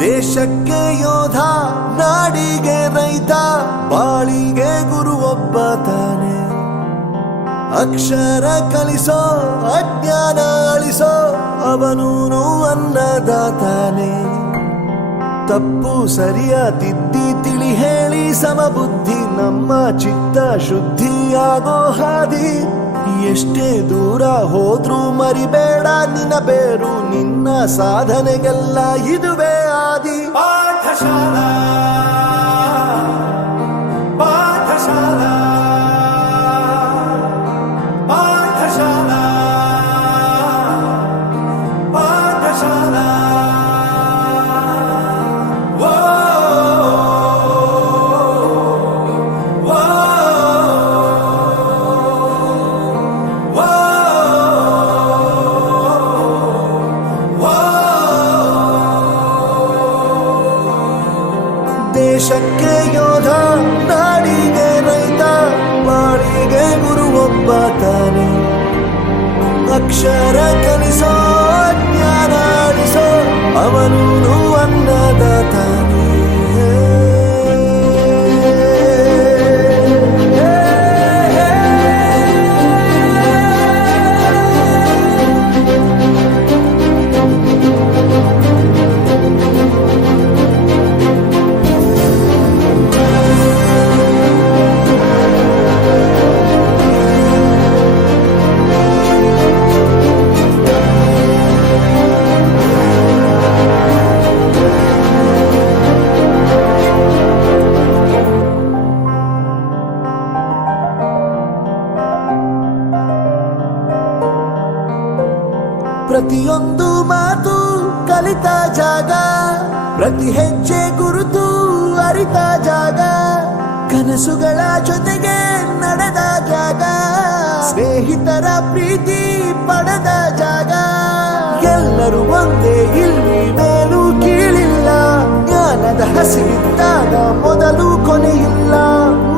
ದೇಶಕ್ಕೆ ಯೋಧ, ನಾಡಿಗೆ ರೈತ, ಬಾಳಿಗೆ ಗುರು ಒಬ್ಬ ತಾನೆ. ಅಕ್ಷರ ಕಲಿಸೋ, ಅಜ್ಞಾನ ಅಳಿಸೋ, ಅವನೂನು ಅನ್ನದಾತಾನೆ. ತಪ್ಪು ಸರಿಯ ತಿದ್ದಿ ತಿಳಿ ಹೇಳಿ ಸಮಬುದ್ಧಿ, ನಮ್ಮ ಚಿತ್ತ ಶುದ್ಧಿಯಾಗೋ ಹಾದಿ. ಎಷ್ಟೇ ದೂರ ಹೋದ್ರೂ ಮರಿಬೇಡ ನಿನ್ನ ಬೇರು, ನಿನ್ನ ಸಾಧನೆಗೆಲ್ಲ ಇದುವೇ ಆದಿ. ಪಾಠಶಾಲಾ ಪಾಠಶಾಲಾ ಪಾಠಶಾಲಾ ಪಾಠಶಾಲಾ. ದೇಶಕ್ಕೆ ಯೋಧ, ನಾಡಿಗೆ ರೈತ, ಬಾಳಿಗೆ ಗುರು ಒಬ್ಬ ತಾನೆ. ಅಕ್ಷರ ಕಲಿಸೋ, ಜ್ಞಾನ ಅಳಿಸೋ, ಅವನೂನು ಅನ್ನದಾತಾನೆ. ಪ್ರತಿಯೊಂದು ಮಾತು ಕಲಿತ ಜಾಗ, ಪ್ರತಿ ಹೆಜ್ಜೆ ಗುರುತು ಅರಿತ ಜಾಗ, ಕನಸುಗಳ ಜೊತೆಗೆ ನಡೆದ ಜಾಗ, ಸ್ನೇಹಿತರ ಪ್ರೀತಿ ಪಡೆದ ಜಾಗ. ಎಲ್ಲರೂ ಒಂದೇ, ಇಲ್ಲಿ ಮೇಲೂ ಕೀಳಿಲ್ಲ, ಜ್ಞಾನದ ಹಸಿವಿದ್ದಾಗ ಮೊದಲು ಕೊನೆಯಿಲ್ಲ.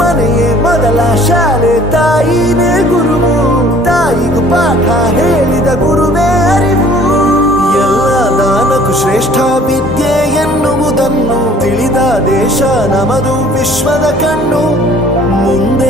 ಮನೆಯೇ ಮೊದಲ ಶಾಲೆ, ತಾಯಿನೇ ಗುರುವು, ತಾಯಿಗೂ ಪಾಠ ಹೇಳಿದ ಗುರುವೇ ಅರಿವು. ಎಲ್ಲ ದಾನಕ್ಕೂ ಶ್ರೇಷ್ಠ ವಿದ್ಯೆ ಎನ್ನುವುದನ್ನು ತಿಳಿದ ದೇಶ ನಮದು, ವಿಶ್ವದ ಕಣ್ಣು ಮುಂದೆ